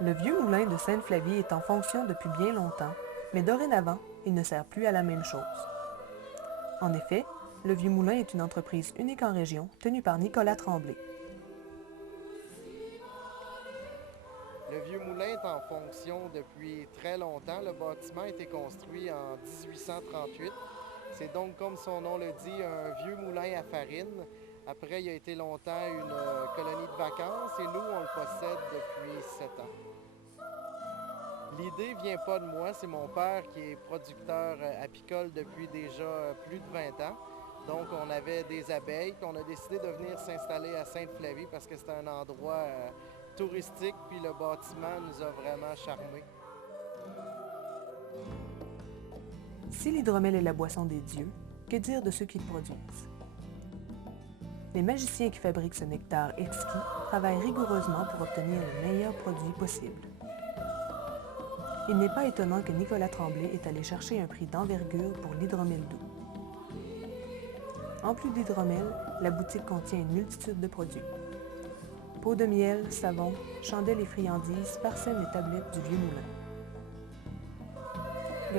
Le vieux moulin de Sainte-Flavie est en fonction depuis bien longtemps, mais dorénavant, il ne sert plus à la même chose. En effet, le vieux moulin est une entreprise unique en région, tenue par Nicolas Tremblay. Le vieux moulin est en fonction depuis très longtemps. Le bâtiment a été construit en 1838. C'est donc, comme son nom le dit, un vieux moulin à farine. Après, il a été longtemps une colonie de vacances et nous, on le possède depuis 7 ans. L'idée vient pas de moi, c'est mon père qui est producteur apicole depuis déjà plus de 20 ans. Donc, on avait des abeilles, puis on a décidé de venir s'installer à Sainte-Flavie parce que c'était un endroit touristique, puis le bâtiment nous a vraiment charmés. Si l'hydromel est la boisson des dieux, que dire de ceux qui le produisent? Les magiciens qui fabriquent ce nectar exquis travaillent rigoureusement pour obtenir le meilleur produit possible. Il n'est pas étonnant que Nicolas Tremblay est allé chercher un prix d'envergure pour l'hydromel doux. En plus d'hydromel, la boutique contient une multitude de produits. Pots de miel, savon, chandelles et friandises parsèment les tablettes du vieux moulin.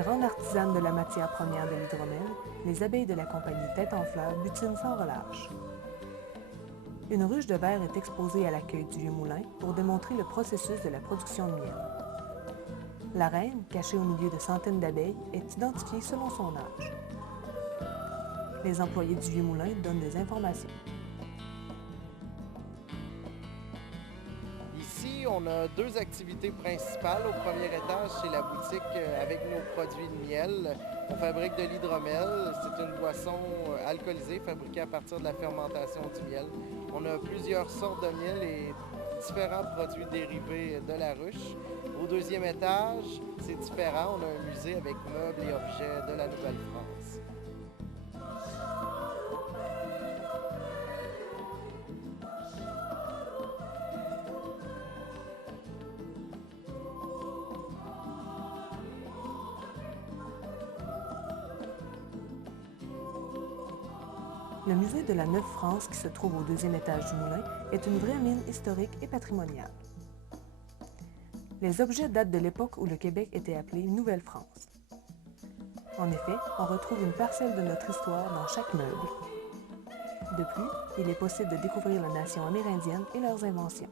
Grande artisane de la matière première de l'hydromel, les abeilles de la compagnie Tête en Fleur butinent sans relâche. Une ruche de verre est exposée à l'accueil du vieux moulin pour démontrer le processus de la production de miel. La reine, cachée au milieu de centaines d'abeilles, est identifiée selon son âge. Les employés du vieux moulin donnent des informations. Ici, on a deux activités principales. Au premier étage, c'est la boutique avec nos produits de miel. On fabrique de l'hydromel. C'est une boisson alcoolisée fabriquée à partir de la fermentation du miel. On a plusieurs sortes de miel et différents produits dérivés de la ruche. Au deuxième étage, c'est différent. On a un musée avec meubles et objets de la Nouvelle-France. Le musée de la Neuve-France, qui se trouve au deuxième étage du moulin, est une vraie mine historique et patrimoniale. Les objets datent de l'époque où le Québec était appelé Nouvelle-France. En effet, on retrouve une parcelle de notre histoire dans chaque meuble. De plus, il est possible de découvrir la nation amérindienne et leurs inventions.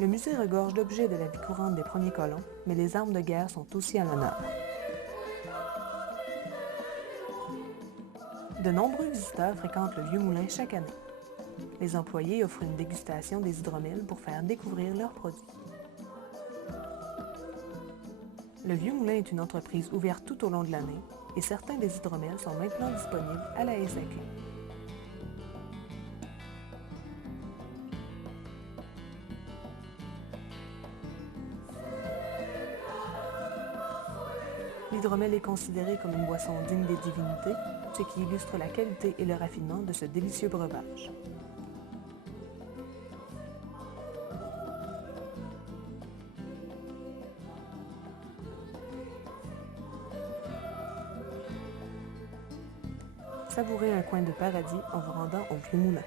Le musée regorge d'objets de la vie courante des premiers colons, mais les armes de guerre sont aussi à l'honneur. De nombreux visiteurs fréquentent le Vieux Moulin chaque année. Les employés offrent une dégustation des hydromels pour faire découvrir leurs produits. Le Vieux Moulin est une entreprise ouverte tout au long de l'année et certains des hydromels sont maintenant disponibles à la SAQ. L'hydromel est considéré comme une boisson digne des divinités, ce qui illustre la qualité et le raffinement de ce délicieux breuvage. Savourez un coin de paradis en vous rendant au Vieux Moulin.